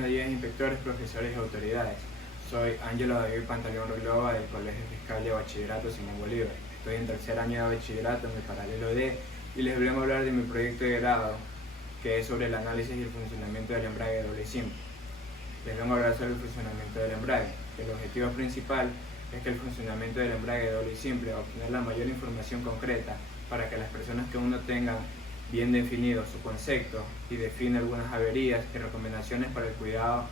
buenos días inspectores, profesores y autoridades. Soy Ángelo David Pantaleón Ruilova del Colegio Fiscal de Bachillerato Simón Bolívar. Estoy en tercer año de bachillerato en el paralelo D y les vengo a hablar de mi proyecto de grado, que es sobre el análisis y el funcionamiento del embrague doble y simple. Les vengo a hablar sobre el funcionamiento del embrague. El objetivo principal es que el funcionamiento del embrague doble y simple, obtener la mayor información concreta para que las personas que aún no tengan bien definido su concepto y define algunas averías y recomendaciones para el cuidado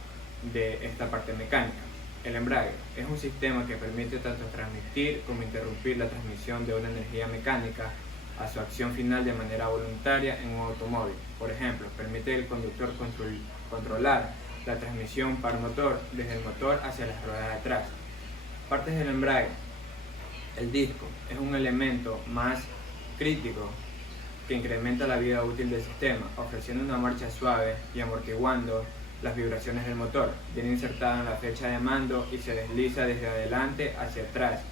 de esta parte mecánica. El embrague es un sistema que permite tanto transmitir como interrumpir la transmisión de una energía mecánica a su acción final de manera voluntaria en un automóvil. Por ejemplo, permite al conductor controlar la transmisión par motor desde el motor hacia las ruedas de atrás. Partes del embrague. El disco es un elemento más crítico que incrementa la vida útil del sistema, ofreciendo una marcha suave y amortiguando las vibraciones del motor. Viene insertado en la flecha de mando y se desliza desde adelante hacia atrás,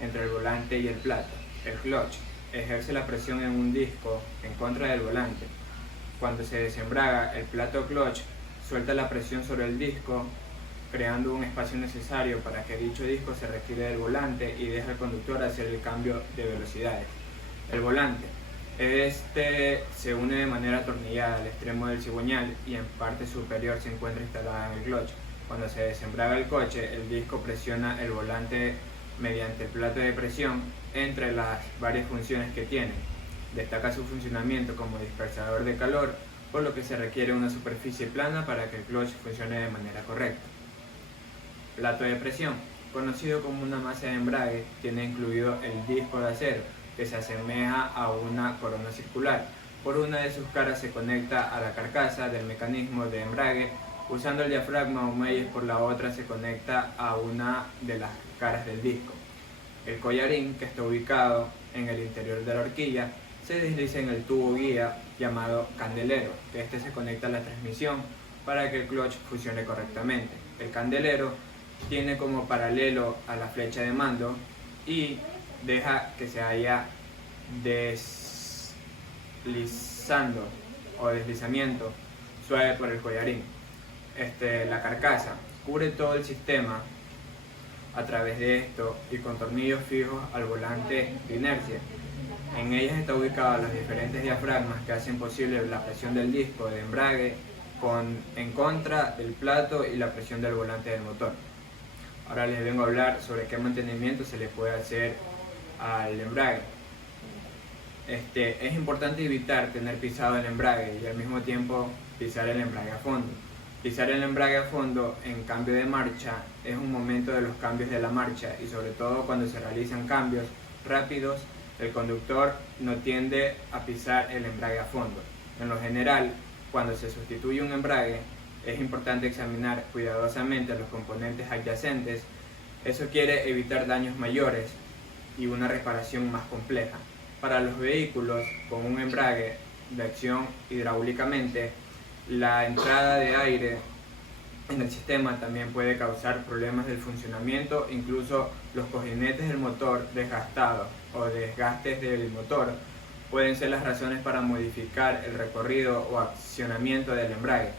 entre el volante y el plato. El clutch ejerce la presión en un disco en contra del volante. Cuando se desembraga, el plato clutch suelta la presión sobre el disco, creando un espacio necesario para que dicho disco se retire del volante y deje al conductor hacer el cambio de velocidades. El volante. Este se une de manera atornillada al extremo del cigüeñal y en parte superior se encuentra instalada en el clutch. Cuando se desembraga el coche, el disco presiona el volante mediante el plato de presión entre las varias funciones que tiene. Destaca su funcionamiento como dispersador de calor, por lo que se requiere una superficie plana para que el clutch funcione de manera correcta. Plato de presión, conocido como una masa de embrague, tiene incluido el disco de acero, que se asemeja a una corona circular. Por una de sus caras se conecta a la carcasa del mecanismo de embrague, usando el diafragma o muelles. Por la otra se conecta a una de las caras del disco. El collarín, que está ubicado en el interior de la horquilla, se desliza en el tubo guía llamado candelero, que este se conecta a la transmisión para que el clutch funcione correctamente. El candelero tiene como paralelo a la flecha de mando y deja que se vaya deslizando o deslizamiento suave por el collarín. La carcasa cubre todo el sistema a través de esto y con tornillos fijos al volante de inercia. En ellas está ubicados los diferentes diafragmas que hacen posible la presión del disco de embrague en contra del plato y la presión del volante del motor. Ahora les vengo a hablar sobre qué mantenimiento se le puede hacer al embrague. Es importante evitar tener pisado el embrague y al mismo tiempo pisar el embrague a fondo. Pisar el embrague a fondo en cambio de marcha es un momento de los cambios de la marcha y sobre todo cuando se realizan cambios rápidos, el conductor no tiende a pisar el embrague a fondo. En lo general, cuando se sustituye un embrague, es importante examinar cuidadosamente los componentes adyacentes. Eso quiere evitar daños mayores y una reparación más compleja. Para los vehículos con un embrague de acción hidráulicamente, la entrada de aire en el sistema también puede causar problemas del funcionamiento. Incluso los cojinetes del motor desgastados o desgastes del motor pueden ser las razones para modificar el recorrido o accionamiento del embrague.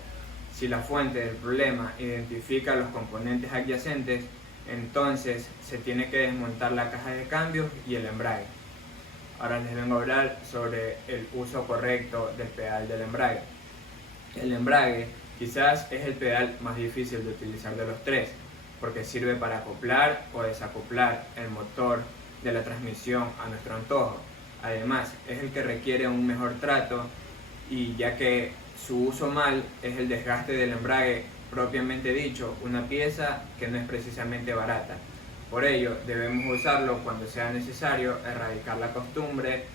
Si la fuente del problema identifica los componentes adyacentes, entonces se tiene que desmontar la caja de cambios y el embrague. Ahora les vengo a hablar sobre el uso correcto del pedal del embrague. El embrague quizás es el pedal más difícil de utilizar de los tres, porque sirve para acoplar o desacoplar el motor de la transmisión a nuestro antojo. Además, es el que requiere un mejor trato, y ya que su uso mal es el desgaste del embrague propiamente dicho, una pieza que no es precisamente barata. Por ello, debemos usarlo cuando sea necesario, erradicar la costumbre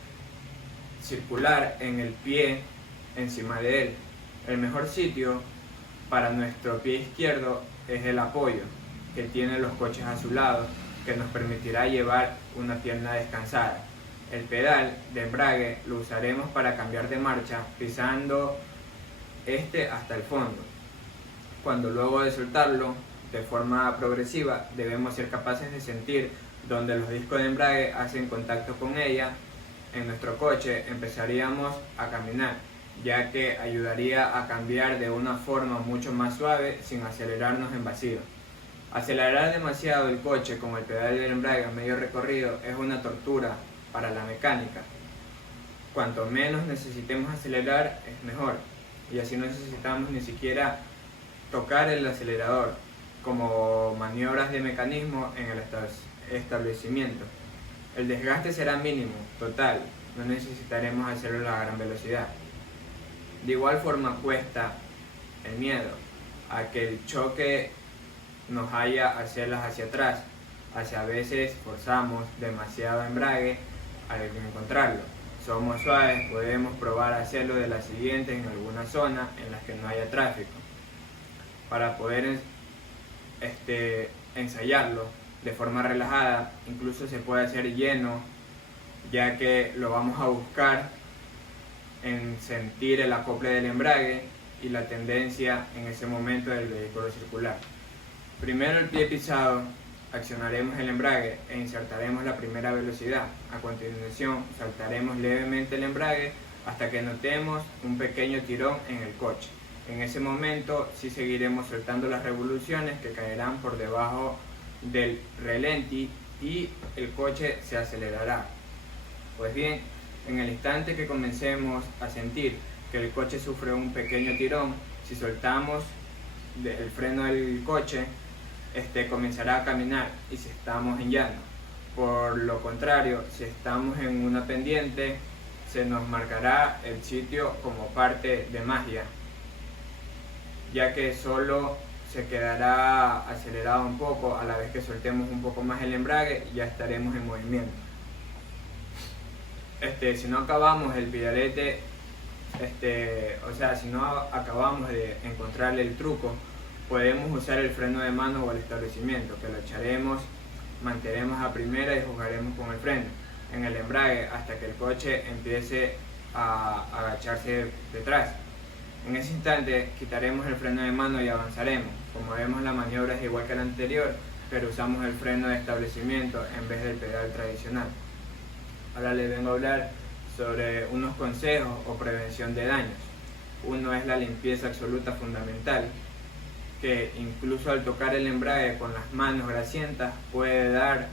circular en el pie encima de él. El mejor sitio para nuestro pie izquierdo es el apoyo que tiene los coches a su lado, que nos permitirá llevar una pierna descansada. El pedal de embrague lo usaremos para cambiar de marcha pisando hasta el fondo. Cuando luego de soltarlo de forma progresiva, debemos ser capaces de sentir donde los discos de embrague hacen contacto con ella. En nuestro coche empezaríamos a caminar ya que ayudaría a cambiar de una forma mucho más suave sin acelerarnos en vacío. Acelerar demasiado el coche con el pedal del embrague a medio recorrido es una tortura para la mecánica. Cuanto menos necesitemos acelerar es mejor, y así no necesitamos ni siquiera tocar el acelerador como maniobras de mecanismo en el establecimiento. El desgaste será mínimo, total, no necesitaremos hacerlo a gran velocidad. De igual forma cuesta el miedo a que el choque nos haya hacerlas hacia atrás, a veces forzamos demasiado embrague al encontrarlo. Somos suaves, podemos probar a hacerlo de la siguiente en alguna zona en las que no haya tráfico, para poder ensayarlo de forma relajada. Incluso se puede hacer lleno, ya que lo vamos a buscar en sentir el acople del embrague y la tendencia en ese momento del vehículo circular. Primero el pie pisado, accionaremos el embrague e insertaremos la primera velocidad. A continuación saltaremos levemente el embrague hasta que notemos un pequeño tirón en el coche. En ese momento sí seguiremos soltando las revoluciones que caerán por debajo del relenti y el coche se acelerará. Pues bien, en el instante que comencemos a sentir que el coche sufre un pequeño tirón, si soltamos el freno del coche, comenzará a caminar, y si estamos en llano. Por lo contrario, si estamos en una pendiente, se nos marcará el sitio como parte de magia, ya que solo se quedará acelerado un poco. A la vez que soltemos un poco más el embrague, ya estaremos en movimiento. Si no acabamos el pedalete, si no acabamos de encontrarle el truco, podemos usar el freno de mano o el establecimiento, que lo echaremos, mantendremos a primera y jugaremos con el freno en el embrague hasta que el coche empiece a agacharse detrás. En ese instante quitaremos el freno de mano y avanzaremos. Como vemos, la maniobra es igual que la anterior, pero usamos el freno de establecimiento en vez del pedal tradicional. Ahora les vengo a hablar sobre unos consejos o prevención de daños. Uno es la limpieza absoluta fundamental, que incluso al tocar el embrague con las manos grasientas puede dar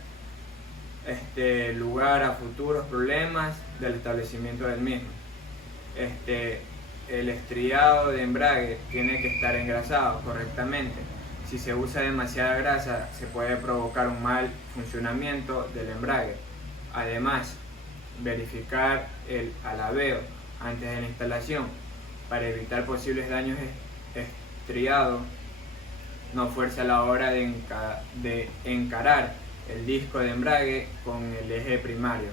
lugar a futuros problemas del establecimiento del mismo. El estriado de embrague tiene que estar engrasado correctamente. Si se usa demasiada grasa, se puede provocar un mal funcionamiento del embrague. Además, verificar el alabeo antes de la instalación para evitar posibles daños estriados. No fuerce a la hora de encarar el disco de embrague con el eje primario.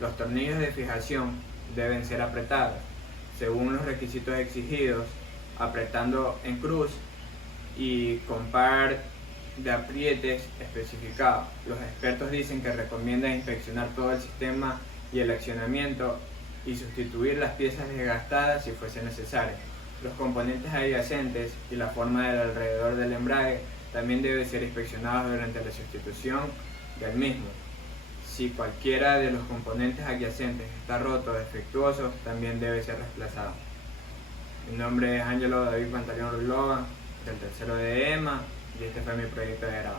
Los tornillos de fijación deben ser apretados según los requisitos exigidos, apretando en cruz y con par de aprietes especificados. Los expertos dicen que recomiendan inspeccionar todo el sistema y el accionamiento y sustituir las piezas desgastadas si fuese necesario. Los componentes adyacentes y la forma del alrededor del embrague también deben ser inspeccionados durante la sustitución del mismo. Si cualquiera de los componentes adyacentes está roto o defectuoso, también debe ser reemplazado. Mi nombre es Ángelo David Pantaleón Ruilova, del tercero de EMA, y este fue mi proyecto de grado.